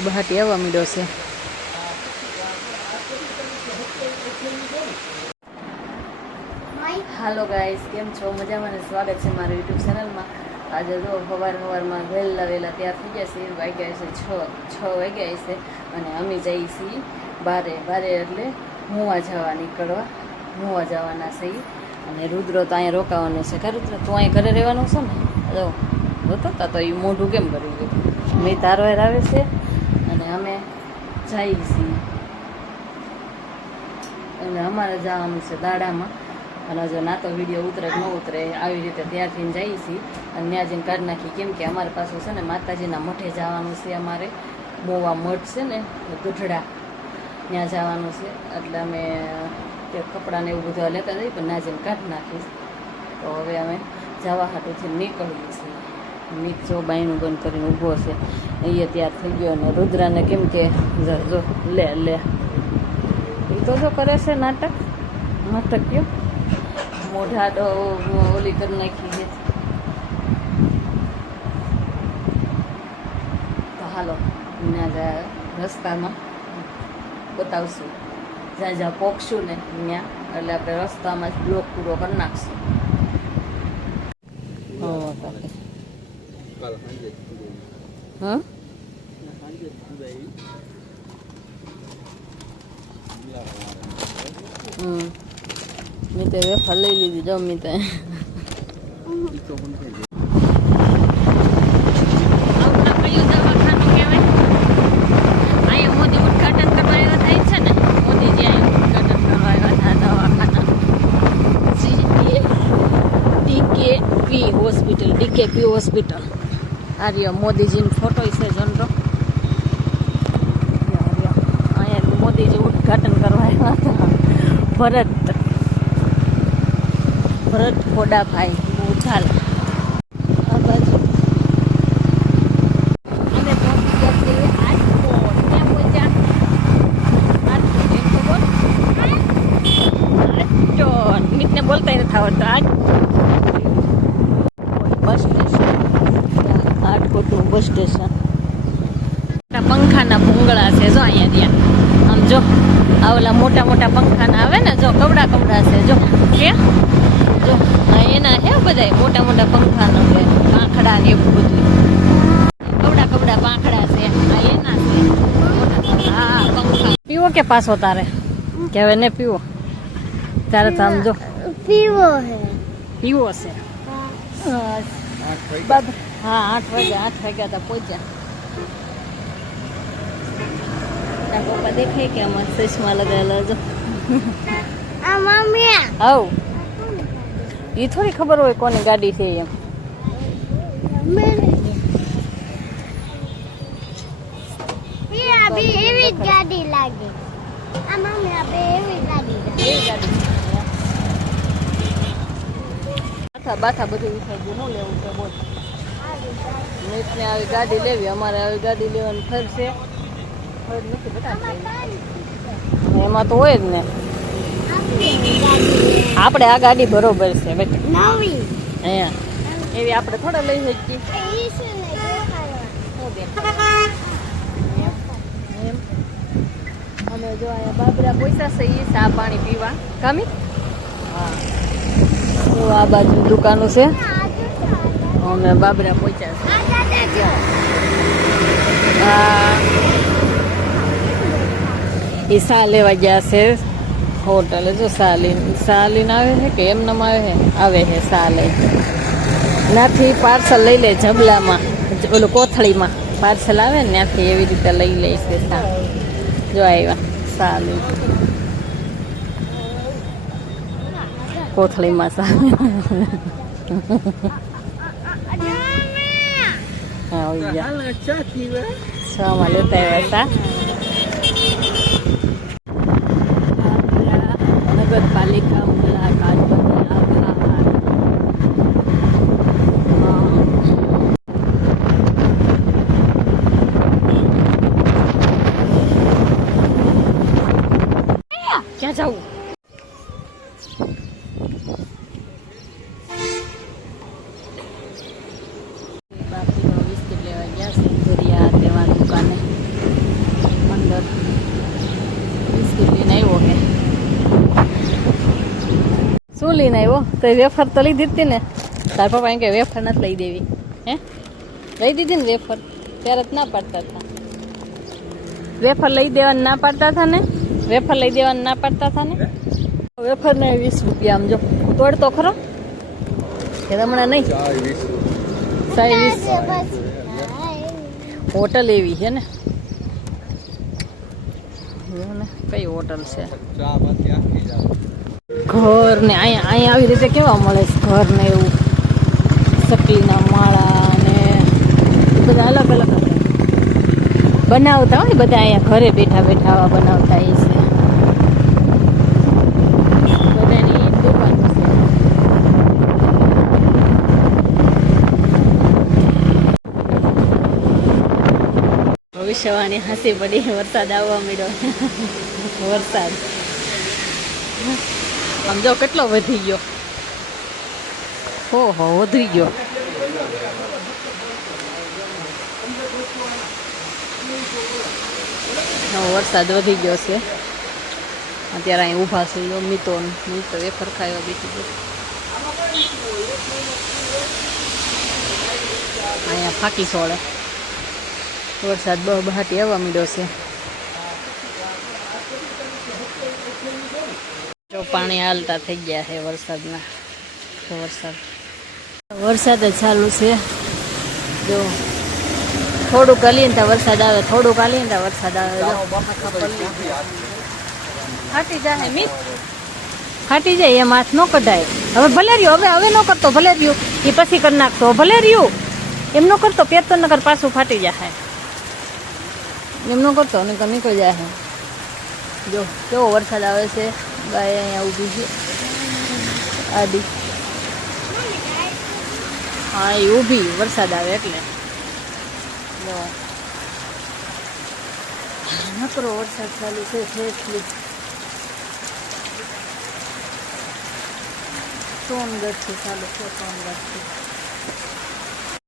બહાટી આવવા મળ્યો છે. હાલો ગાઈસ કેમ છો? મજામાં સ્વાગત છે મારા યુટ્યુબ ચેનલમાં આજે જો સવાર સવારમાં વહેલા વહેલા તૈયાર થઈ ગયા છે વાગ્યા છે છ છ વાગ્યા છે અને અમે જઈએ છીએ બારે બારે એટલે મુવા જવા નીકળવા. મુવા જવાના છે ઈ. અને રુદ્ર તો અહીંયા રોકાવાનો છે. ખરું રુદ્ર, તું અહીં ઘરે રહેવાનું છે ને? જો જોતો તા તો એ મોઢું કેમ કરી ગયું? મેં તારો હારે આવે છે. અને અમે જઈએ છીએ. અને અમારે જવાનું છે દાડામાં. અને જો ના તો વીડિયો ઉતરે ન ઉતરે, આવી રીતે ત્યાં થઈને જઈએ છીએ. અને ત્યાં જઈને કાઢી નાખીએ. કેમ કે અમારે પાછું છે ને માતાજીના મઠે જવાનું છે અમારે. બોવા મઠ છે ને ગઢડા. ત્યાં જવાનું છે. એટલે અમે તે કપડાને એવું બધું લેતા જઈએ, પણ ના જઈને કાઢી નાખીશ તો હવે અમે જવા હાટુથી નીકળીએ છીએ. મીક જો બાયનું બંધ કરીને ઊભો છે. એ ત્યાં થઈ ગયો અને રુદ્રાને કેમ કે જો લે લે. એ તો જો કરે છે નાટક? નાટક કયો? મોઢા ઓલી કરી નાખી છે. તો હાલો અહીંયા રસ્તામાં બતાવશું. જ્યાં જ્યાં પોકશું ને ત્યાં. એટલે આપણે રસ્તામાં જ બ્લોક પૂરો કરી નાખશું હા તારે. હા? મેં તો વેફર લઈ લીધી જો મેં તો. Hospital DKP hospital. આર્ય મોદીજીનો ફોટો છે જનરો. અહીંયા મોદીજી ઉદઘાટન કરવા આવ્યા હતા. ભરત ભરત ખોડાભાઈ ઉથાલ આ બાજુ. બોલતા નથી આવડતું. આજ બસ રાજકોટનું બસ સ્ટેશન. પંખાના ભૂંગળા છે જો અહીંયા ત્યાં. આમ જો આ ઓલા મોટા મોટા પંખાના આવે ને જો કવડા કવડા છે જો. કે જો એના છે બધા મોટા મોટા પંખાના છે પાંખડા ને એવું બધું. કવડા કવડા પાંખડા છે આ એના છે. હા પંખા. પીવો કે પાછો તારે? કે હવે ને પીવો? તારે તો આમ જો. પીવો હે પીવો છે. બાબ હા આઠ વાગ્યા આઠ વાગ્યા તા પહોંચ્યા. પપ્પા દેખાય કે આમાં ચશ્મા લગાવેલા જો આ મમ્મી આવ. એ થોડી ખબર હોય કોની ગાડી છે એમ. એવી જ ગાડી લાગે. આ મમ્મી આ બે એવી ગાડી લાગે. બાથા બાથા બધું વિખાઈ ગયું હું લેવું છે બોલ. નીતને આવી ગાડી લેવી અમારે આવી ગાડી લેવાની ફરશે નથી એમાં. તો હોય જ ને. આપણે આ ગાડી બરોબર છે બેટા. અહીંયા. એવી આપણે થોડા લઈ શકીએ. અમે જો અહીંયા બાબરા પૈસા સહી ચા પાણી પીવા. કામી? હા. તો આ બાજુ દુકાનો છે. અમે બાબરા પહોંચ્યા છે આ દાદા જો આ એ સા લેવા ગયા છે હોટલે જો સા લઈને સા લઈને આવે છે કે એમનેમ આવે છે આવે છે સા લઈ ત્યાંથી પાર્સલ લઈ લે જબલામાં ઓલું કોથળીમાં પાર્સલ આવે ને ત્યાંથી એવી રીતે લઈ લે છે સા જો આવ્યા સા લઈ કોથળીમાં સા હા આવી ગયા છમાં લેતા આવ્યા હતા નગરપાલિકા મુલાકાત બદલ આભાર હા. ક્યાં જવું બાપીનો બિસ્કિટ લેવા ગયા છે દુરિયા તેવા દુકાને શું લઈને આવ્યો, તો વેફર તો લઈ દીધી ને. તાર પપ્પા એમ કે, વેફર નથી લઈ દેવી. હે? લઈ દીધી ને વેફર. ત્યારે જ ના પાડતા હતા. વેફર લઈ દેવાના ના પાડતા હતા ને? વેફર લઈ દેવાના ના પાડતા હતા ને? વેફર ને વીસ રૂપિયા આમ જો. તોડતો ખરો? કે હમણાં નહીં? સાઈ વીસ. હોટલ એવી છે ને? કઈ હોટલ છે? ઘર ને અહીંયા અહીંયા આવી રીતે કેવા મળે છે ઘર ને એવું? સકલીના માળા ને બધા અલગ અલગ બનાવતા હોય બધા અહીંયા ઘરે બેઠા બેઠા આવા બનાવતા એ છે. ભવિષ્યવાણી હસી પડી, વરસાદ આવવા મળ્યો વરસાદ. આમ કેટલો વધી ગયો. હો હો વધી ગયો. વરસાદ વધી ગયો છે. અત્યારે અહીં ઊભા છે, જો મિતો ને, મિતો એ ફરખાયો બીજું બધું. અહીંયા ફાકી સોળે. વરસાદ બહુ બહાટી આવવા માંડ્યો છે. પાણી હાલતા થઈ ગયા છે વરસાદના વરસાદ. વરસાદ જ ચાલુ છે. જો, થોડુંક હલીએ ને વરસાદ આવે, થોડુંક હલીએ ને વરસાદ આવે. ફાટી જાય મિત ફાટી જાય એમ હાથ ન કઢાય. હવે ભલે રહ્યું, હવે હવે ન કરતો, ભલે રહ્યું. એ પછી કરી નાખતો ભલે રહ્યું. એમ ન કરતો પેતો નગર પાછું ફાટી જાય એમ ન કરતો, નકર નીકળી જાય જો, કેવો વરસાદ આવે છે. ગાય અહીંયા ઊભી છે આડી હા એ ઊભી વરસાદ આવે એટલે જો નકરો વરસાદ ચાલુ છે ફેસલી સોનગઢથી ચાલુ છે સોનગઢથી